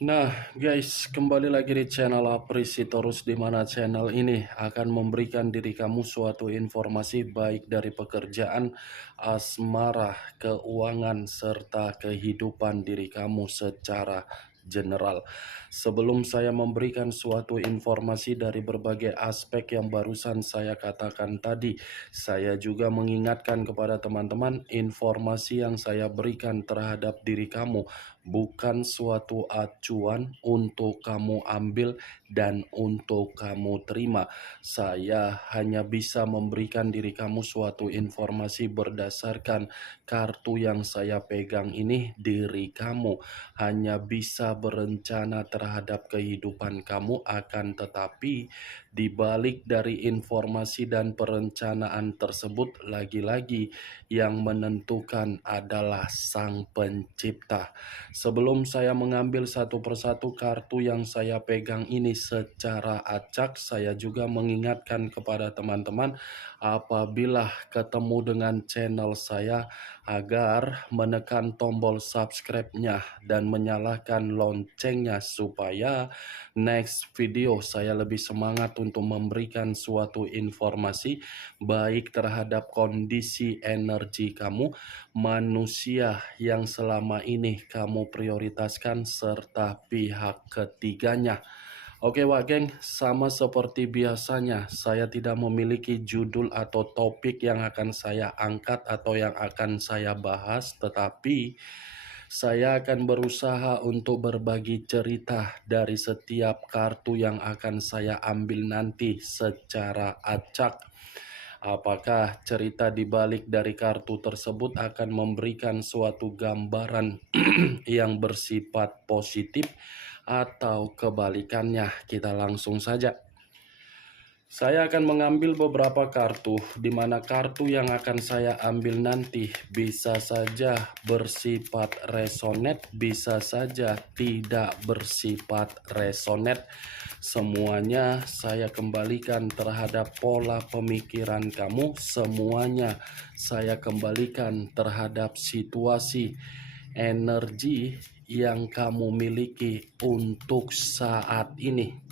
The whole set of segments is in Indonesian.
Nah, guys, kembali lagi di channel Aprisi Terus, di mana channel ini akan memberikan diri kamu suatu informasi baik dari pekerjaan, asmara, keuangan, serta kehidupan diri kamu secara general. Sebelum saya memberikan suatu informasi dari berbagai aspek yang barusan saya katakan tadi, saya juga mengingatkan kepada teman-teman, informasi yang saya berikan terhadap diri kamu bukan suatu acuan untuk kamu ambil dan untuk kamu terima. Saya hanya bisa memberikan diri kamu suatu informasi berdasarkan kartu yang saya pegang ini. Diri kamu hanya bisa berencana terhadap kehidupan kamu, akan tetapi di balik dari informasi dan perencanaan tersebut, lagi-lagi yang menentukan adalah Sang Pencipta. Sebelum saya mengambil satu persatu kartu yang saya pegang ini secara acak, saya juga mengingatkan kepada teman-teman apabila ketemu dengan channel saya agar menekan tombol subscribe-nya dan menyalakan loncengnya supaya next video saya lebih semangat untuk memberikan suatu informasi baik terhadap kondisi energi kamu, manusia yang selama ini kamu prioritaskan, serta pihak ketiganya. Oke Wak Geng, sama seperti biasanya, saya tidak memiliki judul atau topik yang akan saya angkat atau yang akan saya bahas, tetapi saya akan berusaha untuk berbagi cerita dari setiap kartu yang akan saya ambil nanti secara acak. Apakah cerita di balik dari kartu tersebut akan memberikan suatu gambaran yang bersifat positif atau kebalikannya? Kita langsung saja. Saya akan mengambil beberapa kartu, di mana kartu yang akan saya ambil nanti bisa saja bersifat resonate, bisa saja tidak bersifat resonate. Semuanya saya kembalikan terhadap pola pemikiran kamu, semuanya saya kembalikan terhadap situasi energi yang kamu miliki untuk saat ini.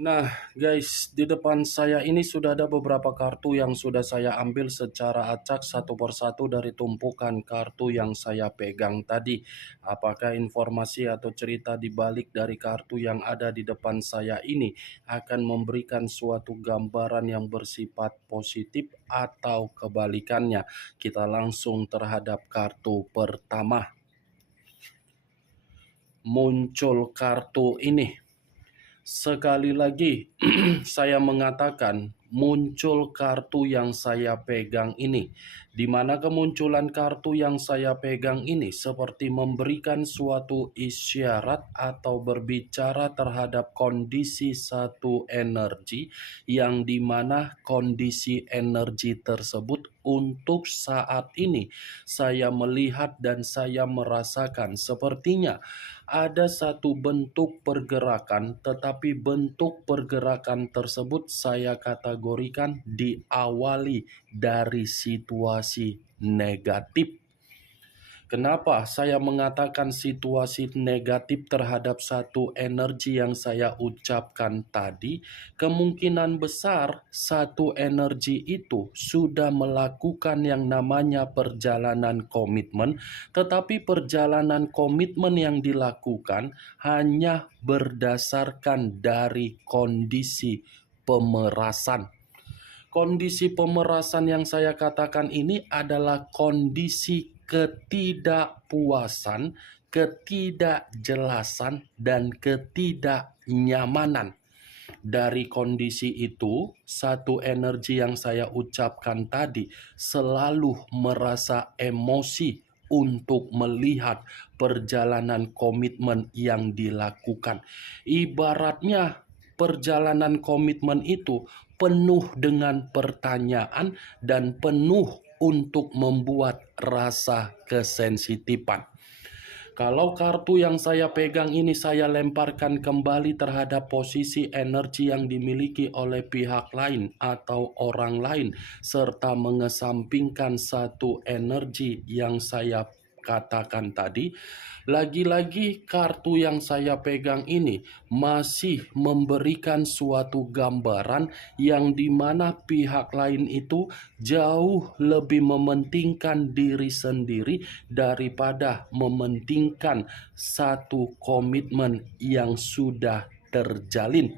Nah, guys, di depan saya ini sudah ada beberapa kartu yang sudah saya ambil secara acak satu persatu dari tumpukan kartu yang saya pegang tadi. Apakah informasi atau cerita di balik dari kartu yang ada di depan saya ini akan memberikan suatu gambaran yang bersifat positif atau kebalikannya? Kita langsung terhadap kartu pertama. Muncul kartu ini. Sekali lagi, saya mengatakan muncul kartu yang saya pegang ini, di mana kemunculan kartu yang saya pegang ini seperti memberikan suatu isyarat atau berbicara terhadap kondisi satu energi, yang dimana kondisi energi tersebut untuk saat ini saya melihat dan saya merasakan sepertinya ada satu bentuk pergerakan, tetapi bentuk pergerakan tersebut saya kategorikan diawali dari situasi negatif. Kenapa saya mengatakan situasi negatif terhadap satu energi yang saya ucapkan tadi? Kemungkinan besar satu energi itu sudah melakukan yang namanya perjalanan komitmen, tetapi perjalanan komitmen yang dilakukan hanya berdasarkan dari kondisi pemerasan. Kondisi pemerasan yang saya katakan ini adalah kondisi ketidakpuasan ketidakjelasan dan ketidaknyamanan. Dari kondisi itu, satu energi yang saya ucapkan tadi selalu merasa emosi untuk melihat perjalanan komitmen yang dilakukan. Ibaratnya perjalanan komitmen itu penuh dengan pertanyaan dan penuh untuk membuat rasa kesensitifan. Kalau kartu yang saya pegang ini saya lemparkan kembali terhadap posisi energi yang dimiliki oleh pihak lain atau orang lain, serta mengesampingkan satu energi yang saya katakan tadi, lagi-lagi kartu yang saya pegang ini masih memberikan suatu gambaran yang dimana pihak lain itu jauh lebih mementingkan diri sendiri daripada mementingkan satu komitmen yang sudah terjalin.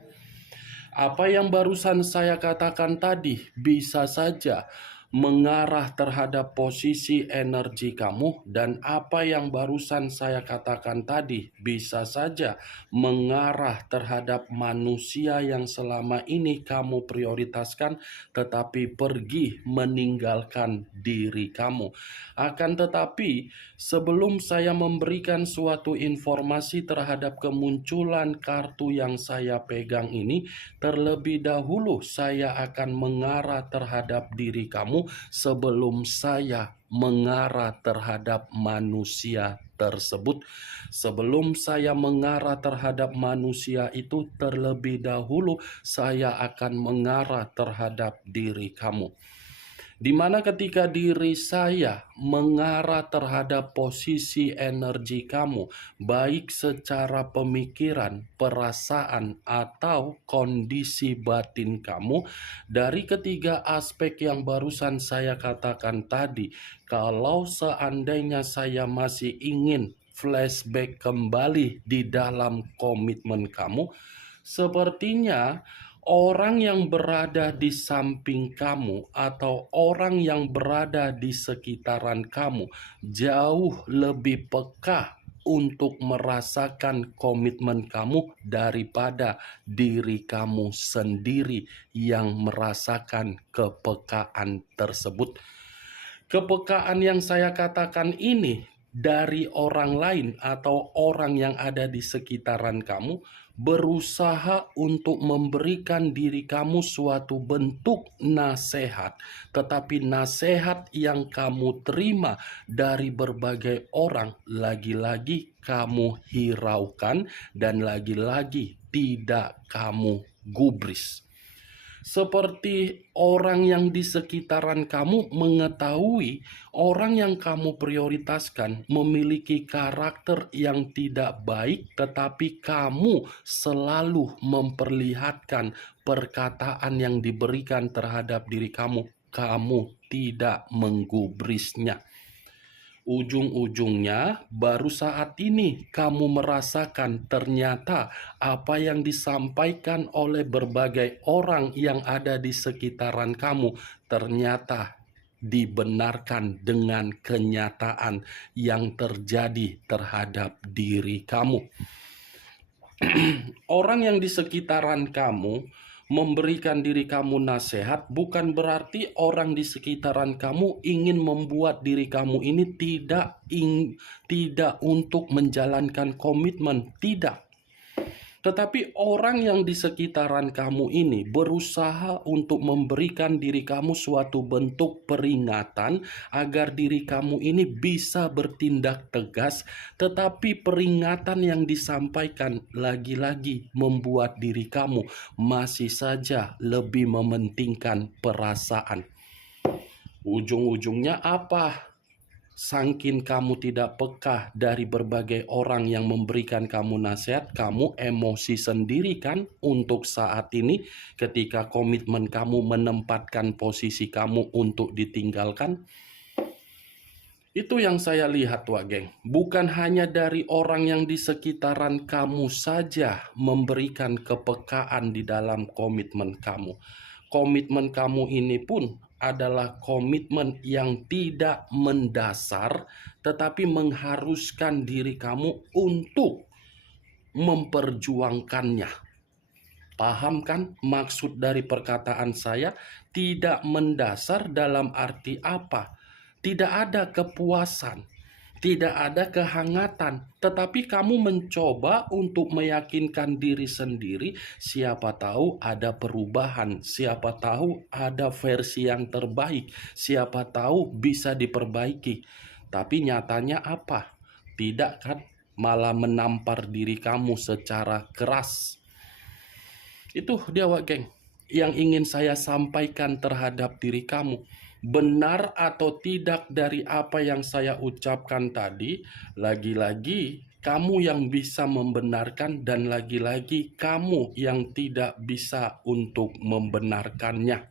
Apa yang barusan saya katakan tadi bisa saja mengarah terhadap posisi energi kamu, dan apa yang barusan saya katakan tadi bisa saja mengarah terhadap manusia yang selama ini kamu prioritaskan tetapi pergi meninggalkan diri kamu. Akan tetapi sebelum saya memberikan suatu informasi terhadap kemunculan kartu yang saya pegang ini, terlebih dahulu saya akan mengarah terhadap diri kamu sebelum saya mengarah terhadap manusia tersebut. Sebelum saya mengarah terhadap manusia itu, terlebih dahulu saya akan mengarah terhadap diri kamu. Di mana ketika diri saya mengarah terhadap posisi energi kamu, baik secara pemikiran, perasaan, atau kondisi batin kamu, dari ketiga aspek yang barusan saya katakan tadi, kalau seandainya saya masih ingin flashback kembali di dalam komitmen kamu, sepertinya orang yang berada di samping kamu atau orang yang berada di sekitaran kamu jauh lebih peka untuk merasakan komitmen kamu daripada diri kamu sendiri yang merasakan kepekaan tersebut. Kepekaan yang saya katakan ini dari orang lain atau orang yang ada di sekitaran kamu berusaha untuk memberikan diri kamu suatu bentuk nasihat, tetapi nasihat yang kamu terima dari berbagai orang lagi-lagi kamu hiraukan dan lagi-lagi tidak kamu gubris. Seperti orang yang di sekitaran kamu mengetahui orang yang kamu prioritaskan memiliki karakter yang tidak baik, tetapi kamu selalu memperlihatkan perkataan yang diberikan terhadap diri kamu, kamu tidak menggubrisnya. Ujung-ujungnya baru saat ini kamu merasakan ternyata apa yang disampaikan oleh berbagai orang yang ada di sekitaran kamu ternyata dibenarkan dengan kenyataan yang terjadi terhadap diri kamu. Orang yang di sekitaran kamu memberikan diri kamu nasihat bukan berarti orang di sekitaran kamu ingin membuat diri kamu ini tidak untuk menjalankan komitmen, tidak. Tetapi orang yang di sekitaran kamu ini berusaha untuk memberikan diri kamu suatu bentuk peringatan agar diri kamu ini bisa bertindak tegas, tetapi peringatan yang disampaikan lagi-lagi membuat diri kamu masih saja lebih mementingkan perasaan. Ujung-ujungnya apa? Saking kamu tidak peka dari berbagai orang yang memberikan kamu nasihat, kamu emosi sendiri kan untuk saat ini ketika komitmen kamu menempatkan posisi kamu untuk ditinggalkan. Itu yang saya lihat, Wak Geng. Bukan hanya dari orang yang di sekitaran kamu saja memberikan kepekaan di dalam komitmen kamu. Komitmen kamu ini pun adalah komitmen yang tidak mendasar, tetapi mengharuskan diri kamu untuk memperjuangkannya. Paham kan maksud dari perkataan saya? Tidak mendasar dalam arti apa? Tidak ada kepuasan, tidak ada kehangatan, tetapi kamu mencoba untuk meyakinkan diri sendiri, siapa tahu ada perubahan, siapa tahu ada versi yang terbaik, siapa tahu bisa diperbaiki. Tapi nyatanya apa? Tidak kan? Malah menampar diri kamu secara keras. Itu dia Wak Geng yang ingin saya sampaikan terhadap diri kamu. Benar atau tidak dari apa yang saya ucapkan tadi, lagi-lagi kamu yang bisa membenarkan dan lagi-lagi kamu yang tidak bisa untuk membenarkannya.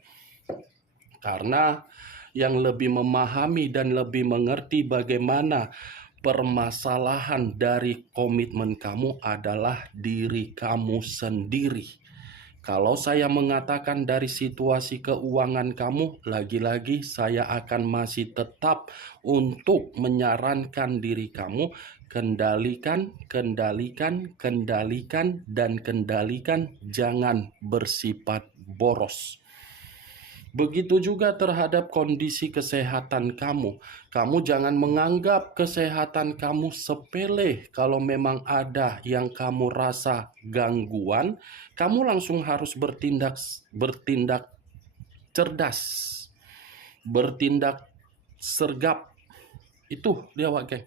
Karena yang lebih memahami dan lebih mengerti bagaimana permasalahan dari komitmen kamu adalah diri kamu sendiri. Kalau saya mengatakan dari situasi keuangan kamu, lagi-lagi saya akan masih tetap untuk menyarankan diri kamu, kendalikan, kendalikan, kendalikan, dan kendalikan, jangan bersifat boros. Begitu juga terhadap kondisi kesehatan kamu. Kamu jangan menganggap kesehatan kamu sepele. Kalau memang ada yang kamu rasa gangguan, kamu langsung harus bertindak cerdas, bertindak sergap. Itu dia Wak Geng.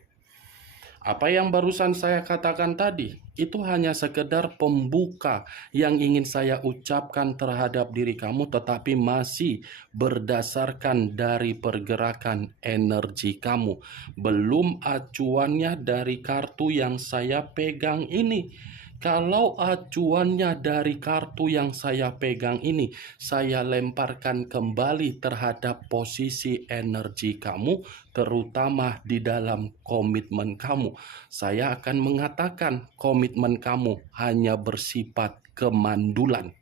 Apa yang barusan saya katakan tadi, itu hanya sekedar pembuka yang ingin saya ucapkan terhadap diri kamu, tetapi masih berdasarkan dari pergerakan energi kamu. Belum acuannya dari kartu yang saya pegang ini. Kalau acuannya dari kartu yang saya pegang ini, saya lemparkan kembali terhadap posisi energi kamu, terutama di dalam komitmen kamu. Saya akan mengatakan komitmen kamu hanya bersifat kemandulan.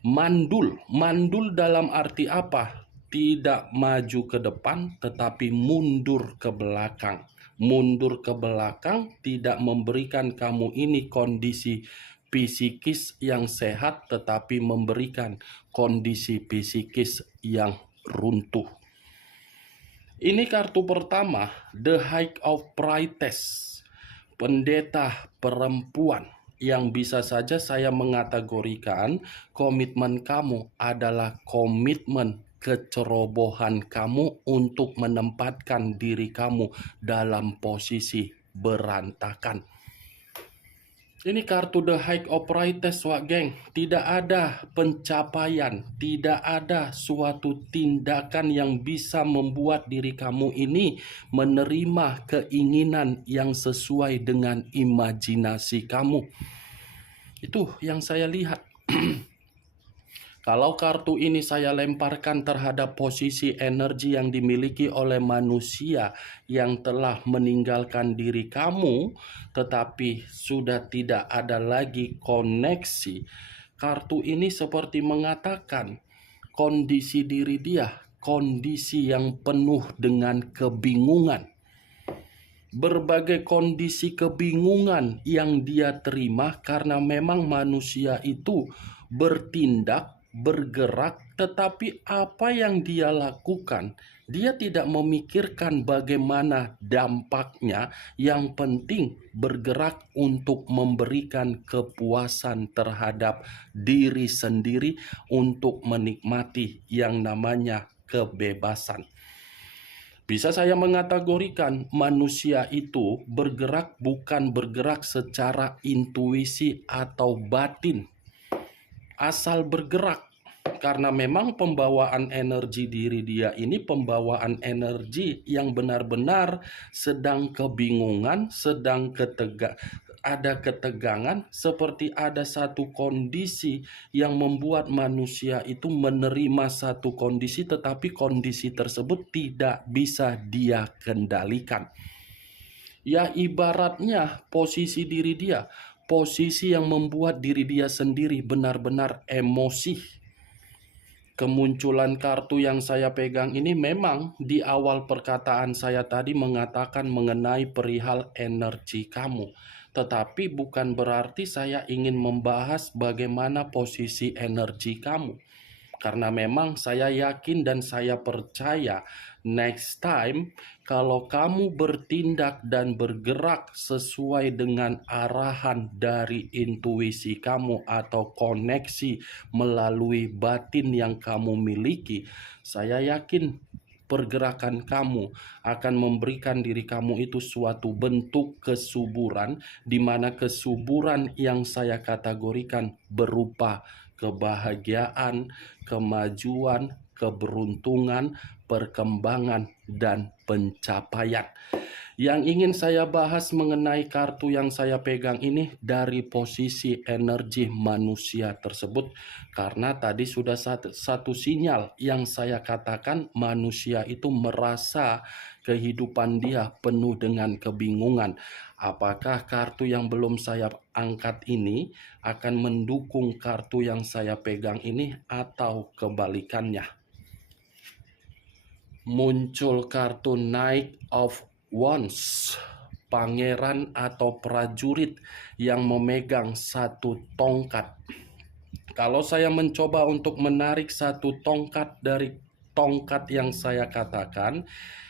Mandul dalam arti apa? Tidak maju ke depan tetapi mundur ke belakang. Mundur ke belakang tidak memberikan kamu ini kondisi psikis yang sehat, tetapi memberikan kondisi psikis yang runtuh. Ini kartu pertama, The High of Priestess, pendeta perempuan, yang bisa saja saya mengategorikan komitmen kamu adalah komitmen kecerobohan kamu untuk menempatkan diri kamu dalam posisi berantakan. Ini kartu The High of Priestess Wak Geng. Tidak ada pencapaian, tidak ada suatu tindakan yang bisa membuat diri kamu ini menerima keinginan yang sesuai dengan imajinasi kamu. Itu yang saya lihat. Kalau kartu ini saya lemparkan terhadap posisi energi yang dimiliki oleh manusia yang telah meninggalkan diri kamu, tetapi sudah tidak ada lagi koneksi, kartu ini seperti mengatakan kondisi diri dia, kondisi yang penuh dengan kebingungan. Berbagai kondisi kebingungan yang dia terima karena memang manusia itu bertindak, bergerak, tetapi apa yang dia lakukan, dia tidak memikirkan bagaimana dampaknya. Yang penting bergerak untuk memberikan kepuasan terhadap diri sendiri, untuk menikmati yang namanya kebebasan. Bisa saya mengategorikan manusia itu bergerak bukan bergerak secara intuisi atau batin, asal bergerak, karena memang pembawaan energi diri dia ini pembawaan energi yang benar-benar sedang kebingungan, sedang ada ketegangan, seperti ada satu kondisi yang membuat manusia itu menerima satu kondisi, tetapi kondisi tersebut tidak bisa dia kendalikan. Ya ibaratnya posisi diri dia, posisi yang membuat diri dia sendiri benar-benar emosi. Kemunculan kartu yang saya pegang ini memang di awal perkataan saya tadi mengatakan mengenai perihal energi kamu. Tetapi bukan berarti saya ingin membahas bagaimana posisi energi kamu. Karena memang saya yakin dan saya percaya next time kalau kamu bertindak dan bergerak sesuai dengan arahan dari intuisi kamu atau koneksi melalui batin yang kamu miliki, saya yakin pergerakan kamu akan memberikan diri kamu itu suatu bentuk kesuburan, di mana kesuburan yang saya kategorikan berupa kebahagiaan, kemajuan, keberuntungan, perkembangan, dan pencapaian. Yang ingin saya bahas mengenai kartu yang saya pegang ini dari posisi energi manusia tersebut, karena tadi sudah satu sinyal yang saya katakan manusia itu merasa kehidupan dia penuh dengan kebingungan. Apakah kartu yang belum saya angkat ini akan mendukung kartu yang saya pegang ini atau kebalikannya? Muncul kartu Knight of Wands, pangeran atau prajurit yang memegang satu tongkat. Kalau saya mencoba untuk menarik satu tongkat dari tongkat yang saya katakan,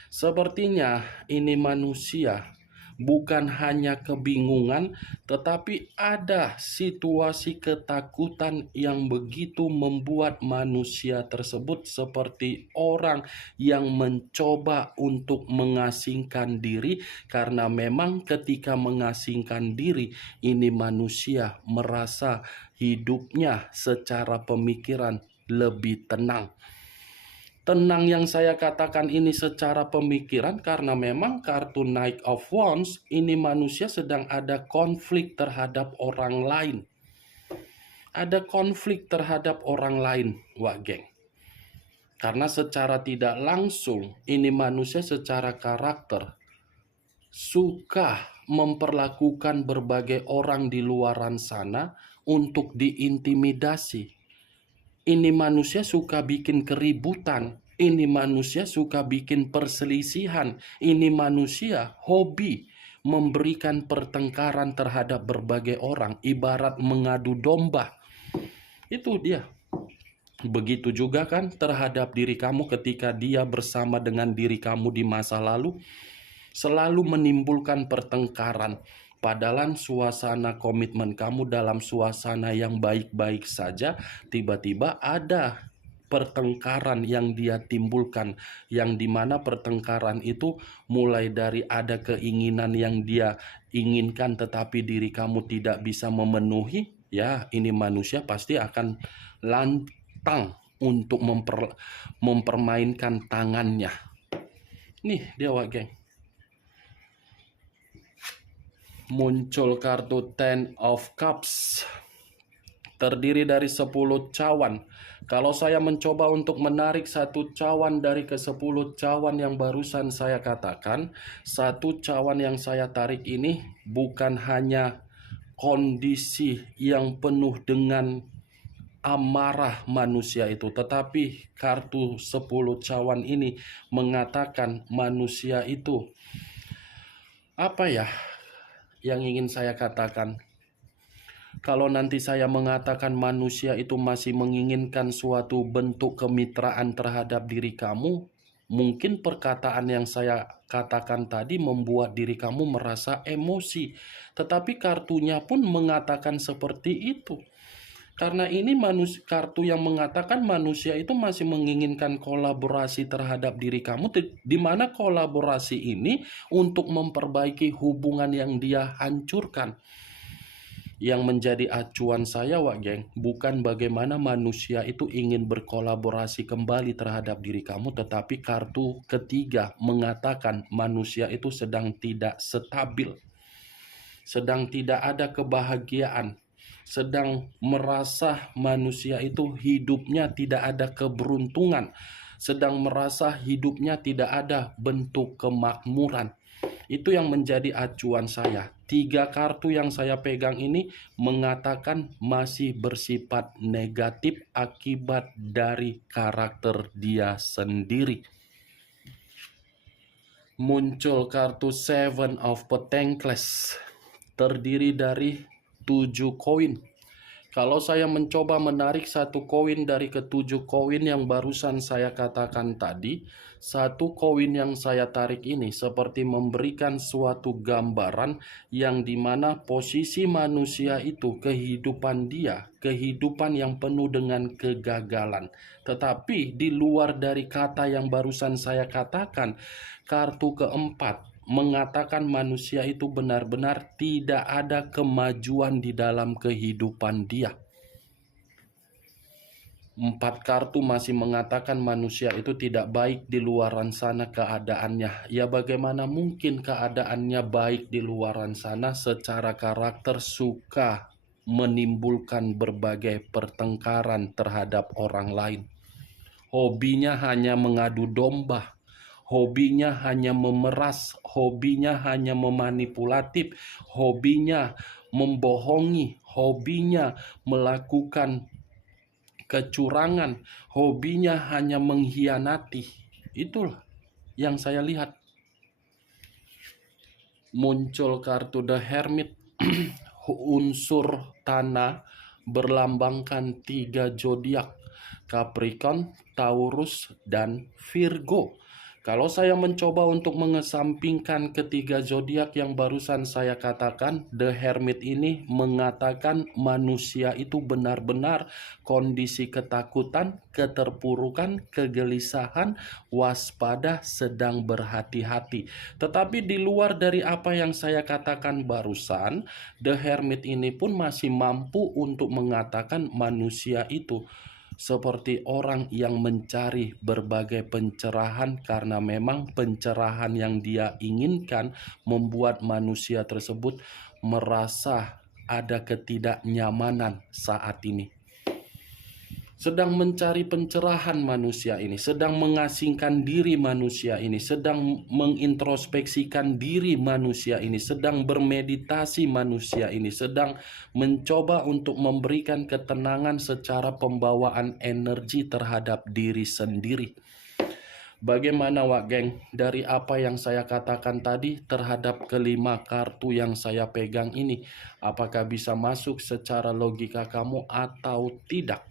sepertinya ini manusia bukan hanya kebingungan, tetapi ada situasi ketakutan yang begitu membuat manusia tersebut seperti orang yang mencoba untuk mengasingkan diri, karena memang ketika mengasingkan diri, ini manusia merasa hidupnya secara pemikiran lebih tenang. Tenang yang saya katakan ini secara pemikiran karena memang kartu Knight of Wands ini manusia sedang ada konflik terhadap orang lain. Ada konflik terhadap orang lain, Wak Geng. Karena secara tidak langsung ini manusia secara karakter suka memperlakukan berbagai orang di luaran sana untuk diintimidasi. Ini manusia suka bikin keributan, ini manusia suka bikin perselisihan, ini manusia hobi memberikan pertengkaran terhadap berbagai orang, ibarat mengadu domba. Itu dia. Begitu juga kan terhadap diri kamu ketika dia bersama dengan diri kamu di masa lalu, selalu menimbulkan pertengkaran. Padahal suasana komitmen kamu dalam suasana yang baik-baik saja, tiba-tiba ada pertengkaran yang dia timbulkan, yang dimana pertengkaran itu mulai dari ada keinginan yang dia inginkan tetapi diri kamu tidak bisa memenuhi, ya ini manusia pasti akan lantang untuk mempermainkan tangannya. Nih dia, Wak Geng. Muncul kartu Ten of Cups, terdiri dari 10 cawan. Kalau saya mencoba untuk menarik satu cawan dari ke-10 cawan yang barusan saya katakan, satu cawan yang saya tarik ini bukan hanya kondisi yang penuh dengan amarah manusia itu, tetapi kartu 10 cawan ini mengatakan manusia itu, apa ya yang ingin saya katakan? Kalau nanti saya mengatakan manusia itu masih menginginkan suatu bentuk kemitraan terhadap diri kamu, mungkin perkataan yang saya katakan tadi membuat diri kamu merasa emosi. Tetapi kartunya pun mengatakan seperti itu. Karena ini kartu yang mengatakan manusia itu masih menginginkan kolaborasi terhadap diri kamu, di mana kolaborasi ini untuk memperbaiki hubungan yang dia hancurkan. Yang menjadi acuan saya, Wak Geng, bukan bagaimana manusia itu ingin berkolaborasi kembali terhadap diri kamu, tetapi kartu ketiga mengatakan manusia itu sedang tidak stabil, sedang tidak ada kebahagiaan, sedang merasa manusia itu hidupnya tidak ada keberuntungan, sedang merasa hidupnya tidak ada bentuk kemakmuran. Itu yang menjadi acuan saya. Tiga kartu yang saya pegang ini mengatakan masih bersifat negatif akibat dari karakter dia sendiri. Muncul kartu Seven of Pentacles, terdiri dari 7 koin. Kalau saya mencoba menarik satu koin dari ketujuh koin yang barusan saya katakan tadi, satu koin yang saya tarik ini seperti memberikan suatu gambaran yang dimana posisi manusia itu, kehidupan dia, kehidupan yang penuh dengan kegagalan. Tetapi di luar dari kata yang barusan saya katakan, kartu keempat mengatakan manusia itu benar-benar tidak ada kemajuan di dalam kehidupan dia. 4 kartu masih mengatakan manusia itu tidak baik di luaran sana keadaannya. Ya bagaimana mungkin keadaannya baik di luaran sana, secara karakter suka menimbulkan berbagai pertengkaran terhadap orang lain. Hobinya hanya mengadu domba. Hobinya hanya memeras, hobinya hanya memanipulatif, hobinya membohongi, hobinya melakukan kecurangan, hobinya hanya mengkhianati. Itulah yang saya lihat. Muncul kartu The Hermit, unsur tanah, berlambangkan 3 zodiak, Capricorn, Taurus, dan Virgo. Kalau saya mencoba untuk mengesampingkan ketiga zodiak yang barusan saya katakan, The Hermit ini mengatakan manusia itu benar-benar kondisi ketakutan, keterpurukan, kegelisahan, waspada, sedang berhati-hati. Tetapi di luar dari apa yang saya katakan barusan, The Hermit ini pun masih mampu untuk mengatakan manusia itu seperti orang yang mencari berbagai pencerahan, karena memang pencerahan yang dia inginkan membuat manusia tersebut merasa ada ketidaknyamanan saat ini. Sedang mencari pencerahan manusia ini, sedang mengasingkan diri manusia ini, sedang mengintrospeksikan diri manusia ini, sedang bermeditasi manusia ini, sedang mencoba untuk memberikan ketenangan secara pembawaan energi terhadap diri sendiri. Bagaimana Wak Geng dari apa yang saya katakan tadi terhadap kelima kartu yang saya pegang ini? Apakah bisa masuk secara logika kamu atau tidak?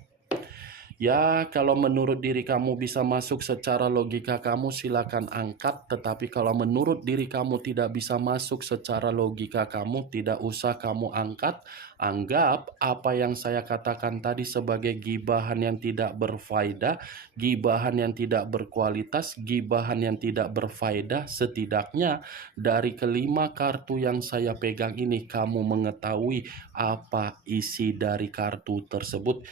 Ya, kalau menurut diri kamu bisa masuk secara logika kamu, silakan angkat. Tetapi kalau menurut diri kamu tidak bisa masuk secara logika kamu, tidak usah kamu angkat. Anggap apa yang saya katakan tadi sebagai gibahan yang tidak berfaedah, gibahan yang tidak berkualitas, gibahan yang tidak berfaedah. Setidaknya dari kelima kartu yang saya pegang ini, kamu mengetahui apa isi dari kartu tersebut.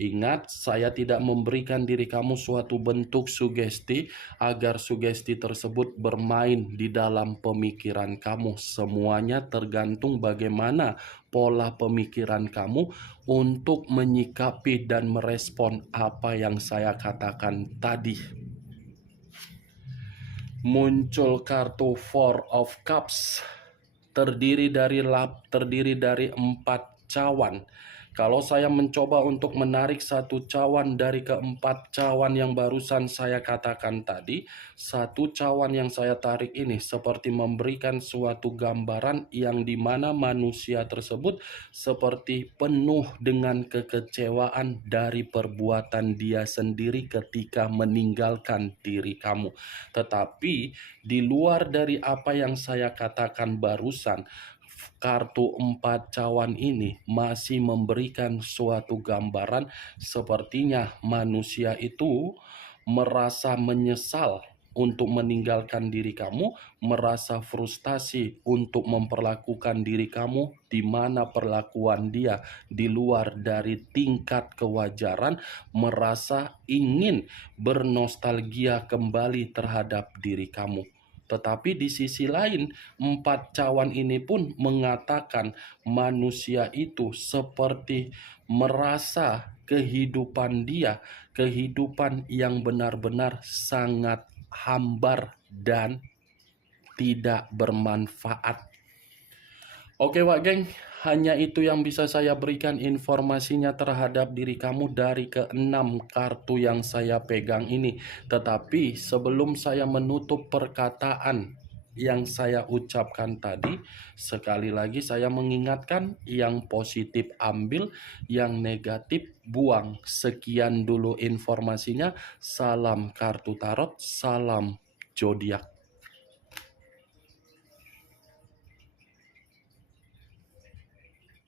Ingat, saya tidak memberikan diri kamu suatu bentuk sugesti agar sugesti tersebut bermain di dalam pemikiran kamu. Semuanya tergantung bagaimana pola pemikiran kamu untuk menyikapi dan merespon apa yang saya katakan tadi. Muncul kartu Four of Cups, terdiri dari 4 cawan. Kalau saya mencoba untuk menarik satu cawan dari keempat cawan yang barusan saya katakan tadi, satu cawan yang saya tarik ini seperti memberikan suatu gambaran yang dimana manusia tersebut seperti penuh dengan kekecewaan dari perbuatan dia sendiri ketika meninggalkan diri kamu. Tetapi di luar dari apa yang saya katakan barusan, kartu 4 cawan ini masih memberikan suatu gambaran sepertinya manusia itu merasa menyesal untuk meninggalkan diri kamu, merasa frustasi untuk memperlakukan diri kamu di mana perlakuan dia di luar dari tingkat kewajaran, merasa ingin bernostalgia kembali terhadap diri kamu. Tetapi di sisi lain, 4 cawan ini pun mengatakan manusia itu seperti merasa kehidupan dia, kehidupan yang benar-benar sangat hambar dan tidak bermanfaat. Oke Wak Geng, hanya itu yang bisa saya berikan informasinya terhadap diri kamu dari keenam kartu yang saya pegang ini. Tetapi sebelum saya menutup perkataan yang saya ucapkan tadi, sekali lagi saya mengingatkan, yang positif ambil, yang negatif buang. Sekian dulu informasinya. Salam kartu tarot, salam zodiak.